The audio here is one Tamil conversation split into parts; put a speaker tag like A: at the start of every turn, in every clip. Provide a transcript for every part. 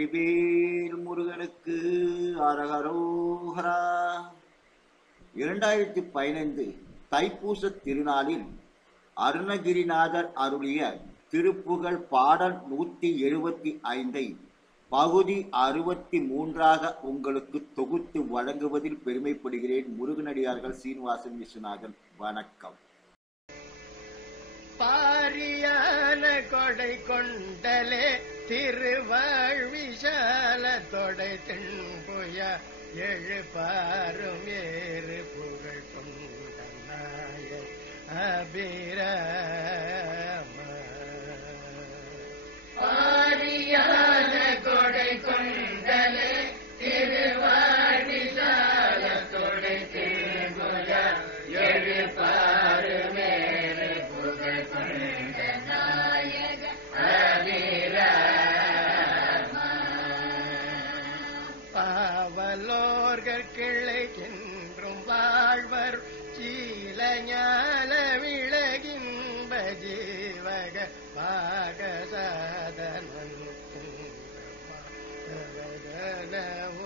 A: முருகனுக்கு அரகரோகரா. இரண்டாயிரத்தி பதினைந்து தைப்பூச திருநாளில் அருணகிரிநாதர் அருளிய திருப்புகழ் பாடல் நூத்தி எழுபத்தி ஐந்தை பகுதி அறுபத்தி மூன்றாக உங்களுக்கு தொகுத்து வழங்குவதில் பெருமைப்படுகிறேன் முருகனடியார்கள் சீனிவாசன் விஸ்வநாதன். வணக்கம்.
B: பாரியான கொடை கொண்டலே திரு தொடை தென்புய எழு பாருமேறு புகழ் கொண்ட நாய அபிர
C: பாகசாதனும்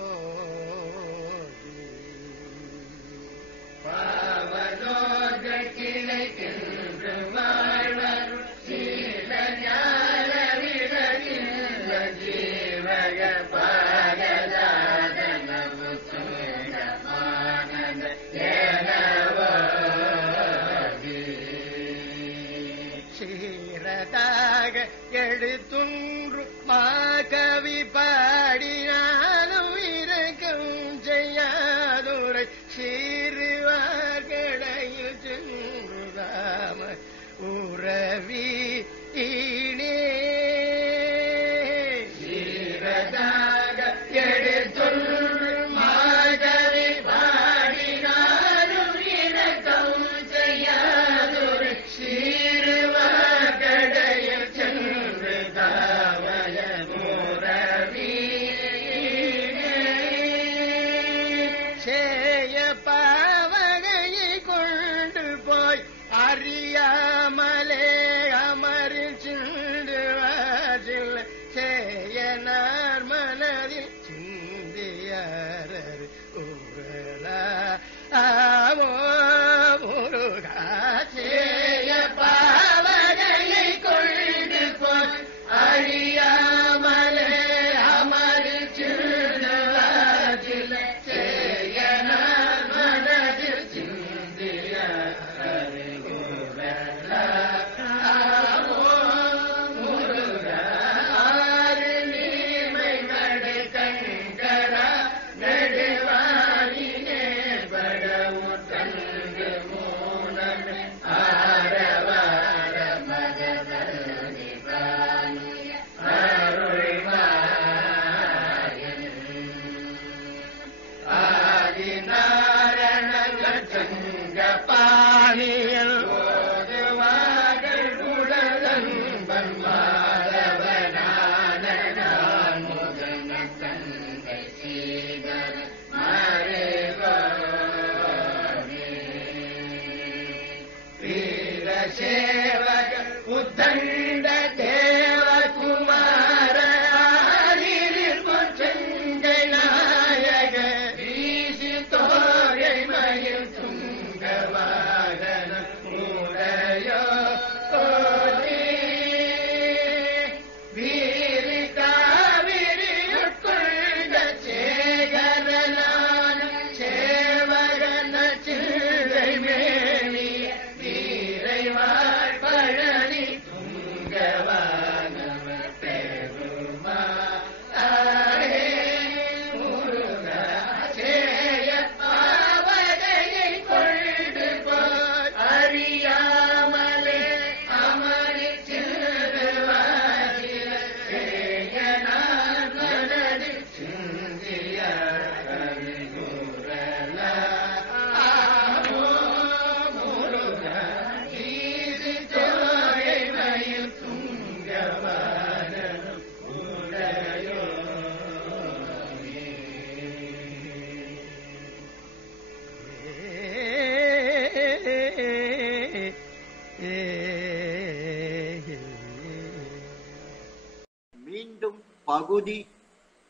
A: பகுதி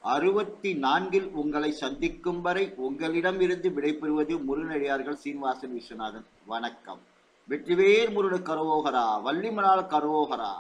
A: அறுபத்தி நான்கில் உங்களை சந்திக்கும் வரை உங்களிடமிருந்து விடைபெறுவது முருகனடியார்கள் சீனிவாசன் விஸ்வநாதன். வணக்கம். வெற்றிவேர் முருடு கரோகரா வள்ளிமலால் கரோகரா.